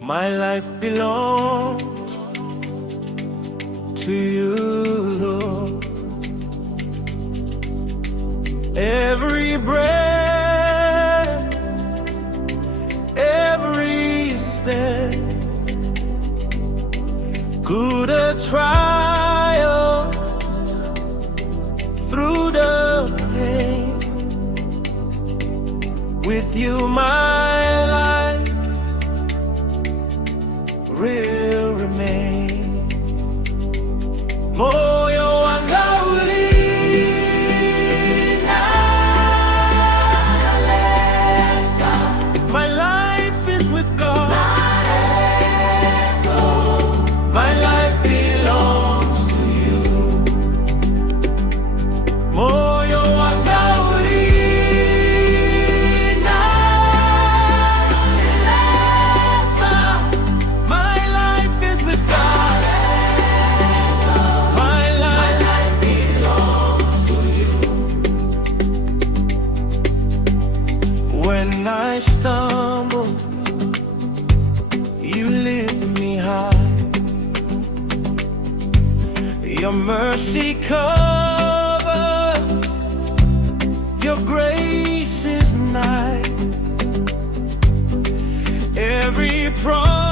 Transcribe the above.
My life belongs to you, Lord. Every breath, every step, through the trial, through the pain, with you my life will remain. Moyo wanga uli nalesa. My life is with God. My life belongs to you. Moyo wanga uli nalesa. My life is with God. My life belongs to you. When I stumble, you lift me high. Your mercy covers, your grace is nigh. Every promise